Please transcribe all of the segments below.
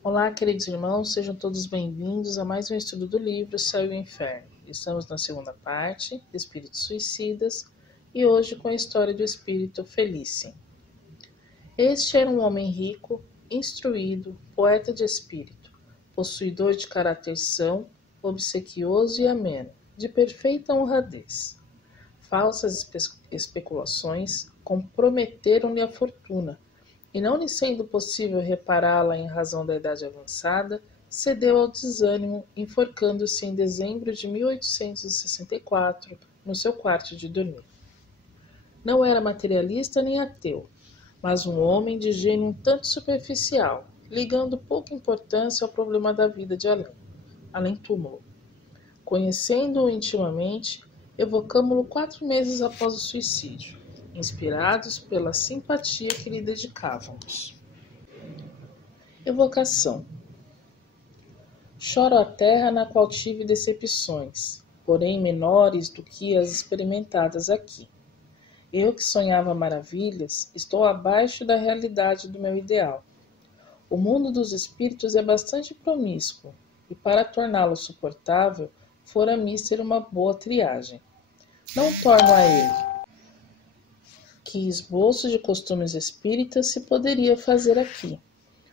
Olá, queridos irmãos, sejam todos bem-vindos a mais um estudo do livro Céu e o Inferno. Estamos na segunda parte, Espíritos Suicidas, e hoje com a história do espírito Felicien. Este era um homem rico, instruído, poeta de espírito, possuidor de caráter são, obsequioso e ameno, de perfeita honradez. Falsas especulações comprometeram-lhe a fortuna, e não lhe sendo possível repará-la em razão da idade avançada, cedeu ao desânimo, enforcando-se em dezembro de 1864 no seu quarto de dormir. Não era materialista nem ateu, mas um homem de gênio um tanto superficial, ligando pouca importância ao problema da vida de além-túmulo. Conhecendo-o intimamente, evocamo-lo 4 meses após o suicídio, inspirados pela simpatia que lhe dedicávamos. Evocação. Choro a terra na qual tive decepções, porém menores do que as experimentadas aqui. Eu que sonhava maravilhas, estou abaixo da realidade do meu ideal. O mundo dos espíritos é bastante promíscuo, e para torná-lo suportável, fora-me ser uma boa triagem. Não torno a ele. Que esboço de costumes espíritas se poderia fazer aqui?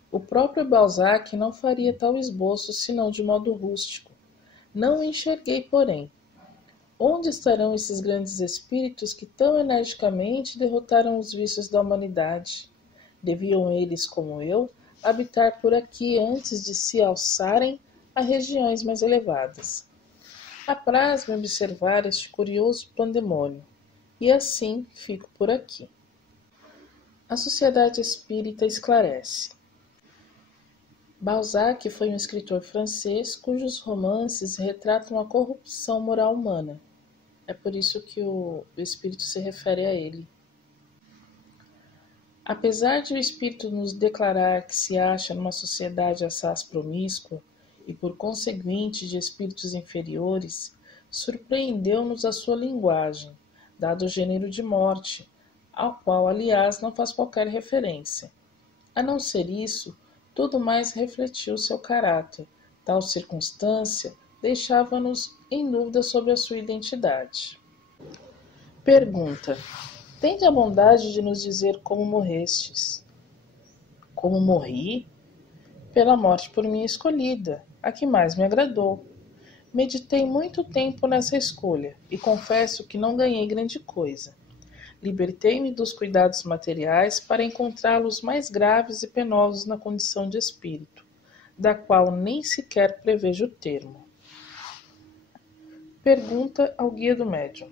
O próprio Balzac não faria tal esboço senão de modo rústico. Não o enxerguei, porém. Onde estarão esses grandes espíritos que tão energicamente derrotaram os vícios da humanidade? Deviam eles, como eu, habitar por aqui antes de se alçarem a regiões mais elevadas. Apraz-me observar este curioso pandemônio, e assim fico por aqui. A Sociedade Espírita esclarece. Balzac foi um escritor francês cujos romances retratam a corrupção moral humana. É por isso que o espírito se refere a ele. Apesar de o espírito nos declarar que se acha numa sociedade assaz promíscua e por conseguinte de espíritos inferiores, surpreendeu-nos a sua linguagem, dado o gênero de morte, ao qual, aliás, não faz qualquer referência. A não ser isso, tudo mais refletiu seu caráter. Tal circunstância deixava-nos em dúvida sobre a sua identidade. Pergunta. Tende a bondade de nos dizer como morrestes. Como morri? Pela morte por mim escolhida, a que mais me agradou. Meditei muito tempo nessa escolha e confesso que não ganhei grande coisa. Libertei-me dos cuidados materiais para encontrá-los mais graves e penosos na condição de espírito, da qual nem sequer prevejo o termo. Pergunta ao guia do médium.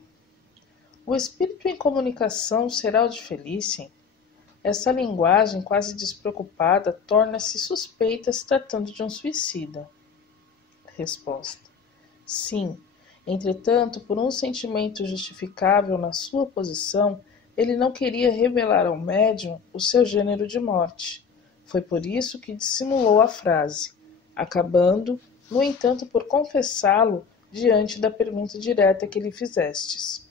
O espírito em comunicação será o de Felicien? Essa linguagem quase despreocupada torna-se suspeita se tratando de um suicida. Resposta. Sim. Entretanto, por um sentimento justificável na sua posição, ele não queria revelar ao médium o seu gênero de morte. Foi por isso que dissimulou a frase, acabando, no entanto, por confessá-lo diante da pergunta direta que lhe fizestes.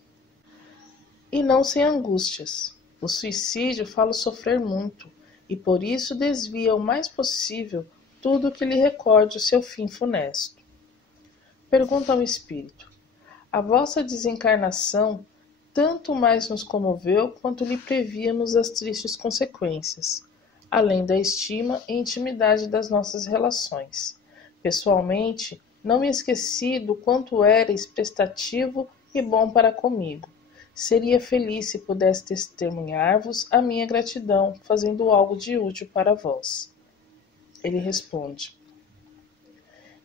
E não sem angústias. O suicídio fala sofrer muito, e por isso desvia o mais possível tudo o que lhe recorde o seu fim funesto. Pergunta ao espírito. A vossa desencarnação tanto mais nos comoveu quanto lhe prevíamos as tristes consequências, além da estima e intimidade das nossas relações. Pessoalmente, não me esqueci do quanto erais prestativo e bom para comigo. Seria feliz se pudesse testemunhar-vos a minha gratidão, fazendo algo de útil para vós. Ele responde.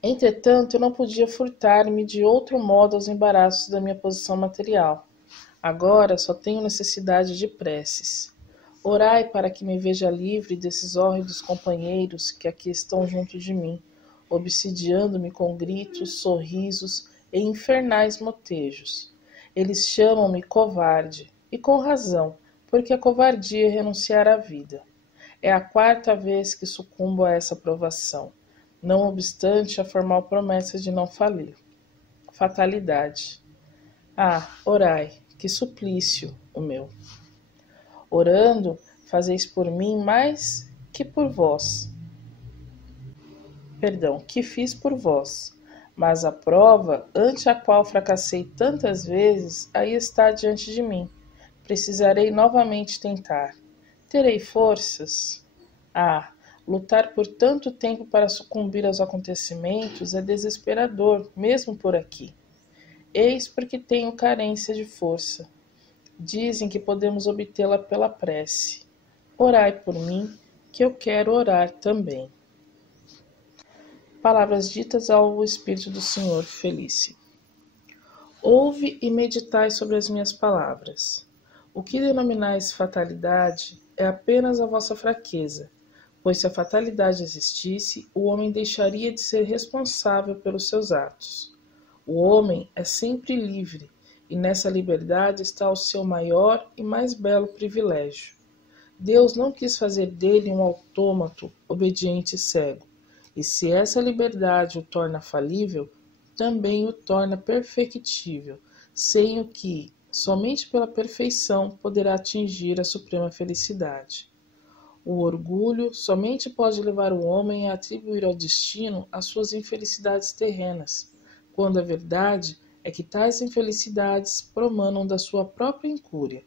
Entretanto, eu não podia furtar-me de outro modo aos embaraços da minha posição material. Agora só tenho necessidade de preces. Orai para que me veja livre desses hórridos companheiros que aqui estão junto de mim, obsidiando-me com gritos, sorrisos e infernais motejos. Eles chamam-me covarde, e com razão, porque a covardia é renunciar à vida. É a 4ª vez que sucumbo a essa provação, não obstante a formal promessa de não falir. Fatalidade. Ah, orai, que suplício o meu. Orando, fazeis por mim mais que por vós. que fiz por vós. Mas a prova, ante a qual fracassei tantas vezes, aí está diante de mim. Precisarei novamente tentar. Terei forças? Ah, lutar por tanto tempo para sucumbir aos acontecimentos é desesperador, mesmo por aqui. Eis porque tenho carência de força. Dizem que podemos obtê-la pela prece. Orai por mim, que eu quero orar também. Palavras ditas ao Espírito do Senhor Felício. Ouve e meditai sobre as minhas palavras. O que denominais fatalidade é apenas a vossa fraqueza, pois se a fatalidade existisse, o homem deixaria de ser responsável pelos seus atos. O homem é sempre livre, e nessa liberdade está o seu maior e mais belo privilégio. Deus não quis fazer dele um autômato obediente e cego, e se essa liberdade o torna falível, também o torna perfectível, sem o que, somente pela perfeição, poderá atingir a suprema felicidade. O orgulho somente pode levar o homem a atribuir ao destino as suas infelicidades terrenas, quando a verdade é que tais infelicidades promanam da sua própria incúria.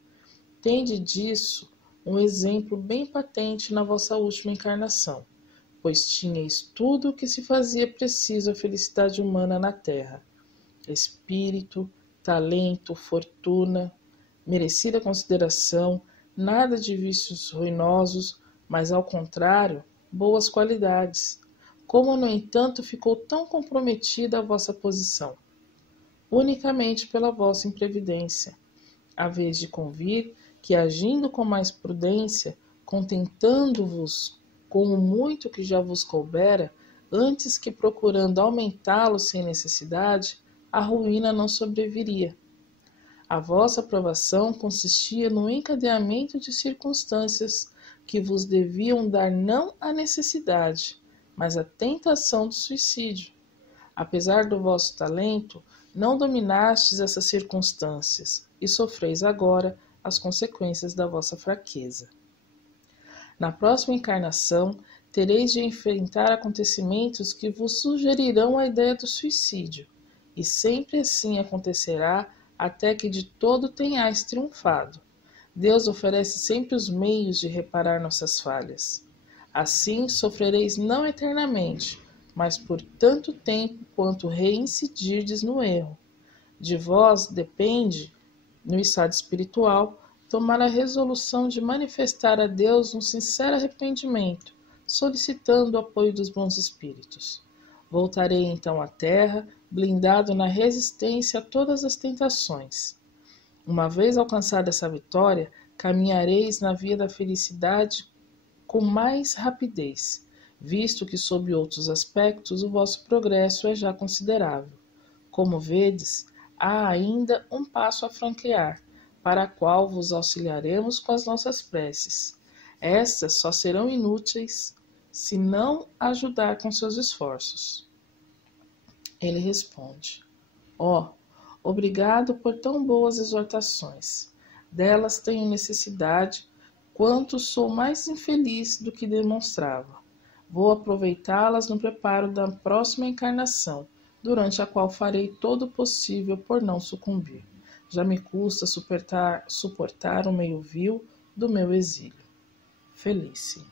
Tende disso um exemplo bem patente na vossa última encarnação, pois tinhais tudo o que se fazia preciso à felicidade humana na terra: espírito, talento, fortuna, merecida consideração, nada de vícios ruinosos, mas ao contrário, boas qualidades. Como, no entanto, ficou tão comprometida a vossa posição? Unicamente pela vossa imprevidência, a vez de convir que, agindo com mais prudência, contentando-vos com o muito que já vos coubera, antes que procurando aumentá-lo sem necessidade, a ruína não sobreviria. A vossa aprovação consistia no encadeamento de circunstâncias que vos deviam dar não a necessidade, mas a tentação do suicídio. Apesar do vosso talento, não dominastes essas circunstâncias e sofreis agora as consequências da vossa fraqueza. Na próxima encarnação, tereis de enfrentar acontecimentos que vos sugerirão a ideia do suicídio, e sempre assim acontecerá até que de todo tenhais triunfado. Deus oferece sempre os meios de reparar nossas falhas. Assim sofrereis não eternamente, mas por tanto tempo quanto reincidirdes no erro. De vós depende, no estado espiritual, tomar a resolução de manifestar a Deus um sincero arrependimento, solicitando o apoio dos bons espíritos. Voltarei então à terra, blindado na resistência a todas as tentações. Uma vez alcançada essa vitória, caminhareis na via da felicidade com mais rapidez, visto que, sob outros aspectos, o vosso progresso é já considerável. Como vedes, há ainda um passo a franquear, para a qual vos auxiliaremos com as nossas preces. Estas só serão inúteis se não ajudar com seus esforços. Ele responde: obrigado por tão boas exortações. Delas tenho necessidade, quanto sou mais infeliz do que demonstrava. Vou aproveitá-las no preparo da próxima encarnação, durante a qual farei todo o possível por não sucumbir. Já me custa suportar o meio vil do meu exílio. Felício.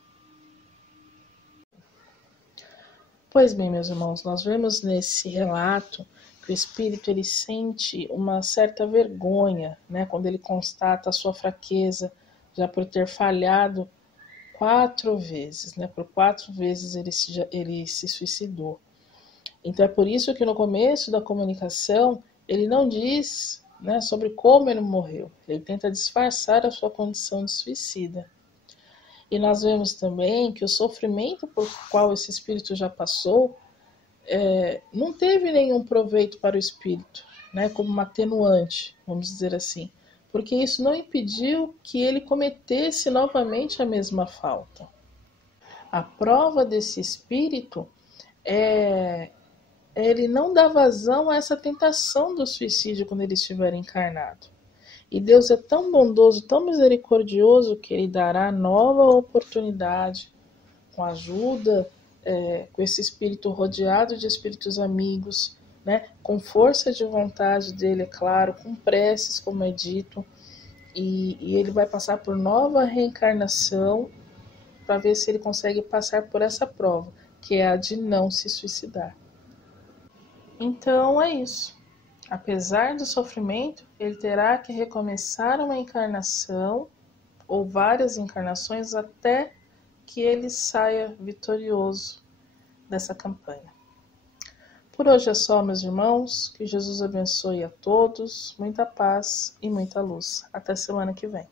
Pois bem, meus irmãos, nós vemos nesse relato que o espírito ele sente uma certa vergonha, né, quando ele constata a sua fraqueza, já por ter falhado 4 vezes, né, por 4 vezes ele se suicidou. Então é por isso que no começo da comunicação ele não diz, né, sobre como ele morreu, ele tenta disfarçar a sua condição de suicida. E nós vemos também que o sofrimento por qual esse espírito já passou não teve nenhum proveito para o espírito, né, como uma atenuante, vamos dizer assim, porque isso não impediu que ele cometesse novamente a mesma falta. A prova desse espírito é ele não dá vazão a essa tentação do suicídio quando ele estiver encarnado. E Deus é tão bondoso, tão misericordioso, que Ele dará nova oportunidade, com a ajuda com esse espírito rodeado de espíritos amigos, né? Com força de vontade dele, é claro, com preces, como é dito, e ele vai passar por nova reencarnação para ver se ele consegue passar por essa prova, que é a de não se suicidar. Então é isso. Apesar do sofrimento, ele terá que recomeçar uma encarnação ou várias encarnações até que ele saia vitorioso dessa campanha. Por hoje é só, meus irmãos. Que Jesus abençoe a todos, muita paz e muita luz. Até semana que vem.